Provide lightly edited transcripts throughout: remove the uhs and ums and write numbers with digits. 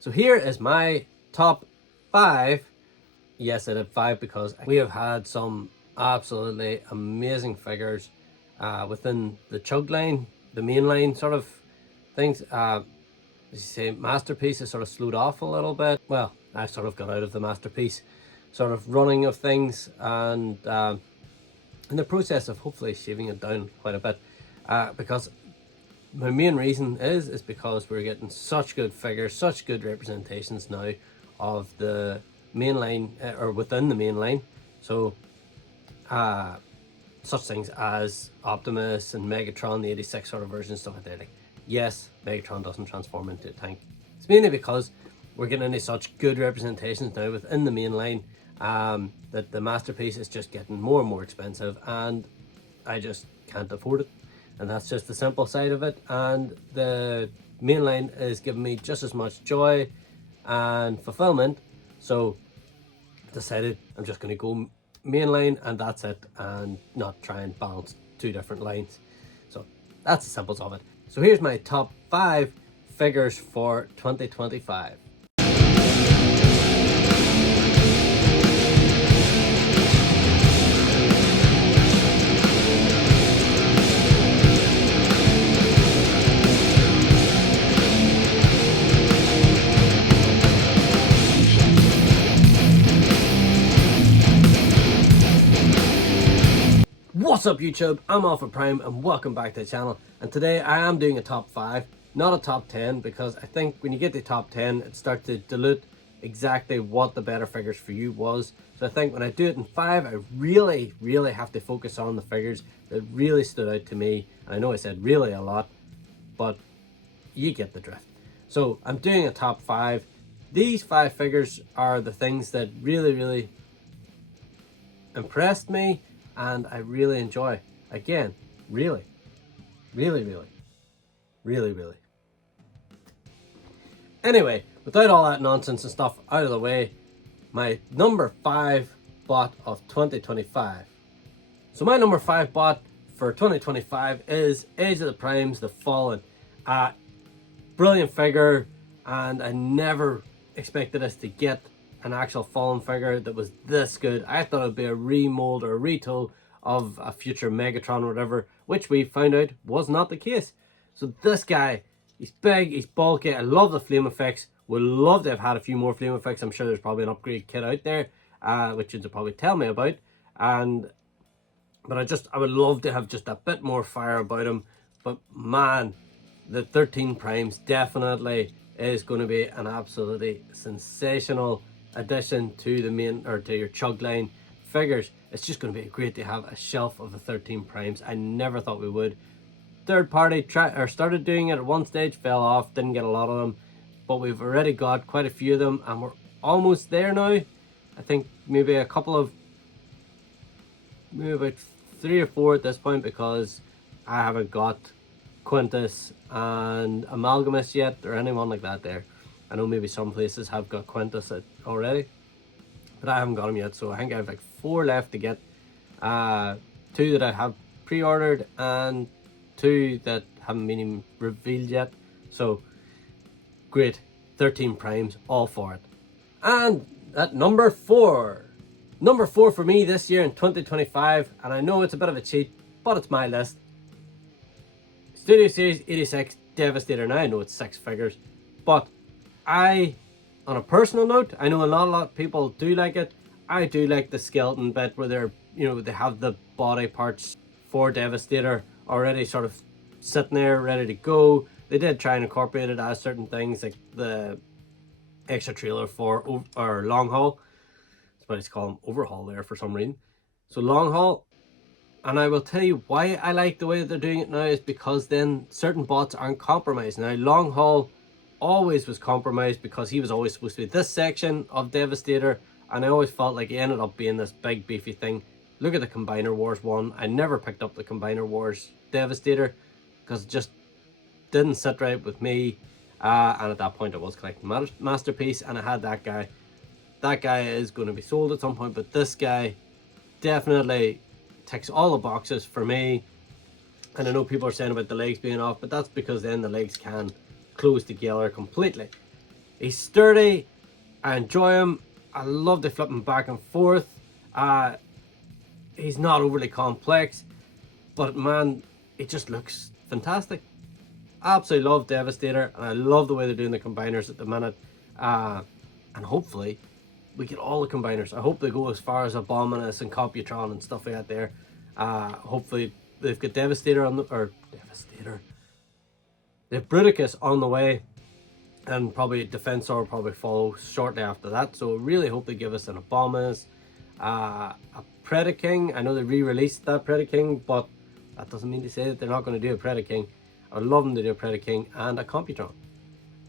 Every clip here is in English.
So here is my top 5. Yes, I did 5 because we have had some absolutely amazing figures within the chug line, the main line sort of things. As you say, Masterpiece has sort of slowed off a little bit. Well, I sort of got out of the Masterpiece sort of running of things, and in the process of hopefully shaving it down quite a bit, because my main reason is because we're getting such good figures, such good representations now of the main line, or within the main line. So such things as Optimus and Megatron, the 86 sort of version, stuff like that. Like, yes, Megatron doesn't transform into a tank. It's mainly because we're getting into such good representations now within the main line, that the Masterpiece is just getting more and more expensive, and I just can't afford it. And that's just the simple side of it. And the main line is giving me just as much joy and fulfillment. So I decided I'm just going to go mainline and that's it, and not try and balance two different lines. So that's the simples of it. So here's my top 5 figures for 2025. What's up YouTube, I'm Alpha Prime and welcome back to the channel. And today I am doing a top 5, not a top 10, because I think when you get to top 10 it starts to dilute exactly what the better figures for you was. So I think when I do it in 5, I really have to focus on the figures that really stood out to me. And I know I said really a lot, but you get the drift. So I'm doing a top 5. These 5 figures are the things that really impressed me and I really enjoy. Again, really. Anyway, without all that nonsense and stuff out of the way, my number 5 bot of 2025. So my number 5 bot for 2025 is Age of the Primes, The Fallen. Brilliant figure, and I never expected us to get an actual Fallen figure that was this good. I thought it would be a remold or a retool of a future Megatron or whatever, which we found out was not the case. So this guy, he's big, he's bulky, I love the flame effects. Would love to have had a few more flame effects. I'm sure there's probably an upgrade kit out there, which you'll probably tell me about. But I would love to have just a bit more fire about him. But man, the 13 Primes definitely is going to be an absolutely sensational addition to the main, or to your chug line figures. It's just going to be great to have a shelf of the 13 Primes. I never thought we would. Third party started doing it at one stage, fell off, didn't get a lot of them, but we've already got quite a few of them and we're almost there now. I think maybe about 3 or 4 at this point, because I haven't got Quintus and Amalgamus yet, or anyone like that there. I know maybe some places have got Quintus already, but I haven't got them yet. So I think I have like 4 left to get. 2 that I have pre-ordered and 2 that haven't been even revealed yet. So great, 13 Primes, all for it. And at number 4 for me this year in 2025, and I know it's a bit of a cheat, but it's my list. Studio Series 86 Devastator. Now I know it's 6 figures, but on a personal note, I know not a lot of people do like it. I do like the skeleton bit where they're, they have the body parts for Devastator already sort of sitting there ready to go. They did try and incorporate it as certain things, like the extra trailer for long haul. That's what it's called, overhaul there for some reason. So long haul. And I will tell you why I like the way that they're doing it now is because then certain bots aren't compromised. Now, long haul always was compromised because he was always supposed to be this section of Devastator, and I always felt like he ended up being this big beefy thing. Look at the Combiner Wars one. I never picked up the Combiner Wars Devastator because it just didn't sit right with me, and at that point I was collecting Masterpiece and I had that guy. That guy is going to be sold at some point, but this guy definitely ticks all the boxes for me. And I know people are saying about the legs being off, but that's because then the legs can close together completely. He's sturdy. I enjoy him. I love the flipping back and forth. He's not overly complex, but man, it just looks fantastic. Absolutely love Devastator, and I love the way they're doing the combiners at the minute. And hopefully, we get all the combiners. I hope they go as far as Abominus and Computron and stuff like that there. Hopefully, they've got Devastator on the... or Devastator. They have Bruticus on the way, and probably Defensor will probably follow shortly after that. So really hope they give us an Abominus, a Predaking. I know they re-released that Predaking, but that doesn't mean to say that they're not going to do a Predaking. I'd love them to do a Predaking and a Computron.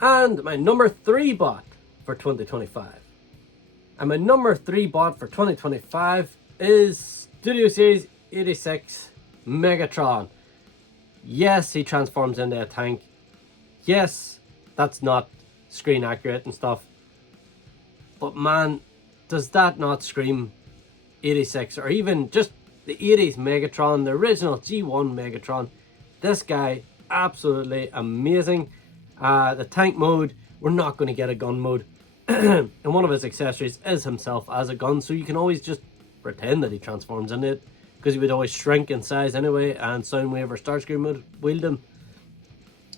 And my number 3 bot for 2025. And my number 3 bot for 2025 is Studio Series 86 Megatron. Yes, he transforms into a tank. Yes, that's not screen accurate and stuff. But man, does that not scream 86, or even just the 80s Megatron, the original G1 Megatron. This guy, absolutely amazing. The tank mode, we're not going to get a gun mode. And one of his accessories is himself as a gun, so you can always just pretend that he transforms into it, because he would always shrink in size anyway, and Soundwave or Starscream would wield him.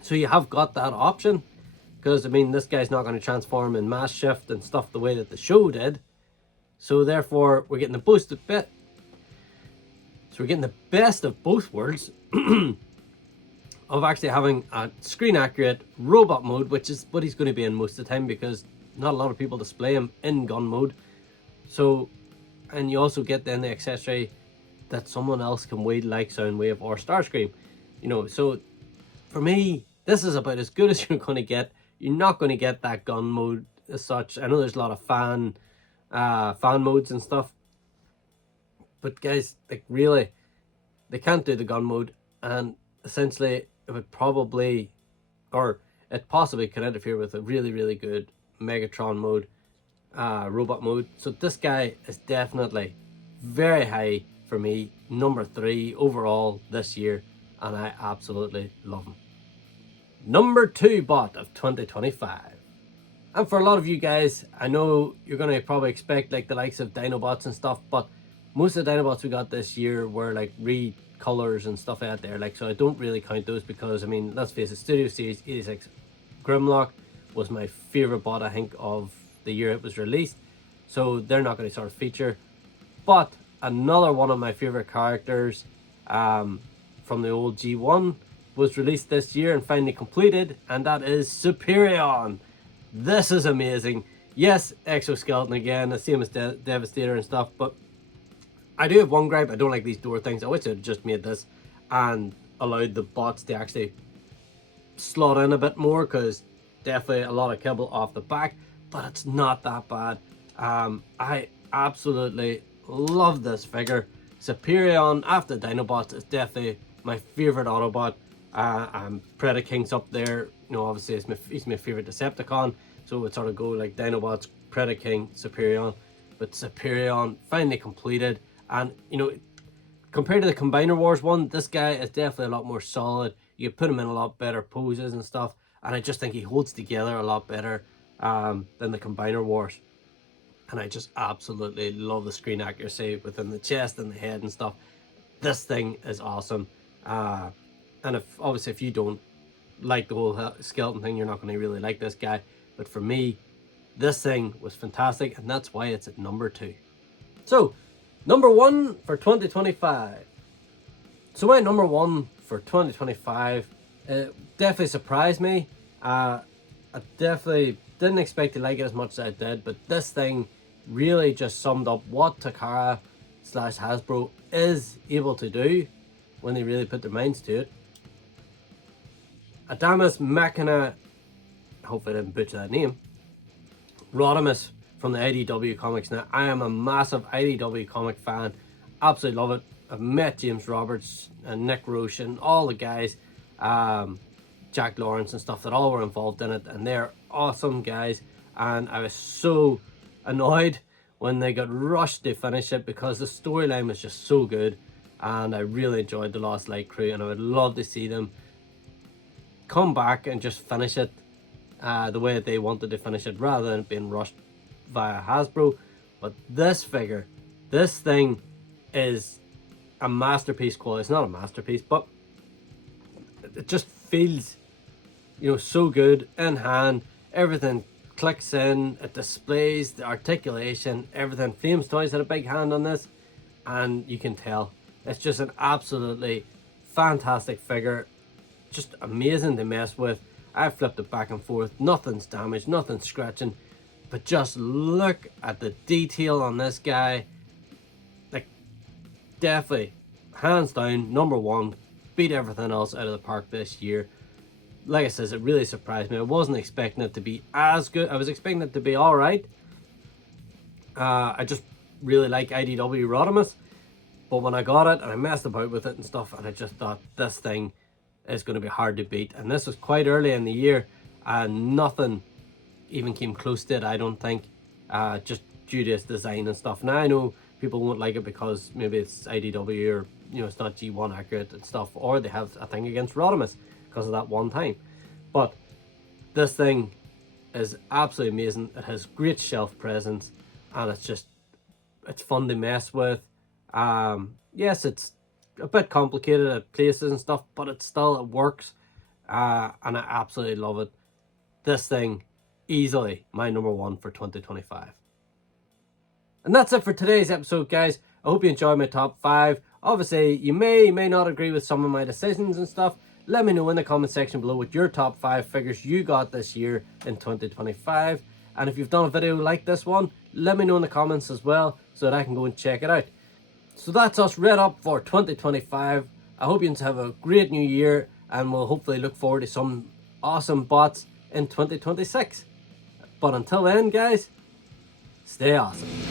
So you have got that option, because I mean, this guy's not going to transform in Mass Shift and stuff the way that the show did. So therefore, we're getting the boosted bit. So we're getting the best of both worlds of actually having a screen accurate robot mode, which is what he's going to be in most of the time, because not a lot of people display him in gun mode. So, and you also get then the accessory that someone else can wield, like Soundwave or Starscream. You know, so for me, this is about as good as you're going to get. You're not going to get that gun mode as such. I know there's a lot of fan modes and stuff, but guys, like, really, they can't do the gun mode, and essentially it would probably, or it possibly could interfere with a really, really good Megatron mode, robot mode. So this guy is definitely very high for me, number 3 overall this year, and I absolutely love him. Number 2 bot of 2025. And for a lot of you guys, I know you're going to probably expect like the likes of Dinobots and stuff, but most of the Dinobots we got this year were like recolors and stuff out there. Like, so I don't really count those, because I mean, let's face it, Studio Series 86 Grimlock was my favorite bot, I think, of the year it was released. So they're not going to sort of feature. But another one of my favorite characters from the old G1 was released this year and finally completed, and that is Superion. This is amazing. Yes, exoskeleton again, the same as Devastator and stuff, but I do have one gripe. I don't like these door things. I wish I'd just made this and allowed the bots to actually slot in a bit more, because definitely a lot of kibble off the back, but it's not that bad. I absolutely love this figure. Superion after Dinobots is definitely my favorite Autobot. Predaking's up there. You know, obviously he's my favorite Decepticon, so it would sort of go like Dinobots, Predaking, Superion. But Superion finally completed, and you know, compared to the Combiner Wars one, this guy is definitely a lot more solid. You put him in a lot better poses and stuff, and I just think he holds together a lot better than the Combiner Wars. And I just absolutely love the screen accuracy within the chest and the head and stuff. This thing is awesome. And if you don't like the whole skeleton thing, you're not going to really like this guy. But for me, this thing was fantastic, and that's why it's at number 2. So, number 1 for 2025. So my number 1 for 2025 definitely surprised me. I definitely didn't expect to like it as much as I did, but this thing really just summed up what Takara / Hasbro is able to do when they really put their minds to it. Adamus Machina, hopefully I didn't butcher that name, Rodimus from the IDW comics. Now, I am a massive IDW comic fan, absolutely love it. I've met James Roberts and Nick Roche and all the guys, Jack Lawrence and stuff, that all were involved in it, and they're awesome guys. And I was so annoyed when they got rushed to finish it, because the storyline was just so good, and I really enjoyed the Lost Light crew, and I would love to see them come back and just finish it the way that they wanted to finish it rather than it being rushed via Hasbro. But this figure, this thing is a masterpiece quality. It's not a masterpiece, but it just feels, you know, so good in hand. Everything clicks in, it displays the articulation, everything. Flames Toys had a big hand on this, and you can tell it's just an absolutely fantastic figure, just amazing to mess with. I flipped it back and forth, nothing's damaged, nothing's scratching, but just look at the detail on this guy. Like, definitely, hands down, number one, beat everything else out of the park this year. Like I said, it really surprised me. I wasn't expecting it to be as good. I was expecting it to be alright. I just really like IDW Rodimus, but when I got it and I messed about with it and stuff, and I just thought this thing is going to be hard to beat. And this was quite early in the year, and nothing even came close to it, I don't think, just due to its design and stuff. Now I know people won't like it because maybe it's IDW, or you know, it's not G1 accurate and stuff, or they have a thing against Rodimus because of that one time. But this thing is absolutely amazing. It has great shelf presence, and it's fun to mess with. Yes, it's a bit complicated at places and stuff, but it works, and I absolutely love it. This thing, easily my number one for 2025. And that's it for today's episode, guys. I hope you enjoyed my top 5. Obviously, you may not agree with some of my decisions and stuff. Let me know in the comment section below what your top 5 figures you got this year in 2025. And if you've done a video like this one, let me know in the comments as well, so that I can go and check it out. So that's us read up for 2025. I hope you have a great new year, and we'll hopefully look forward to some awesome bots in 2026. But until then, guys, stay awesome.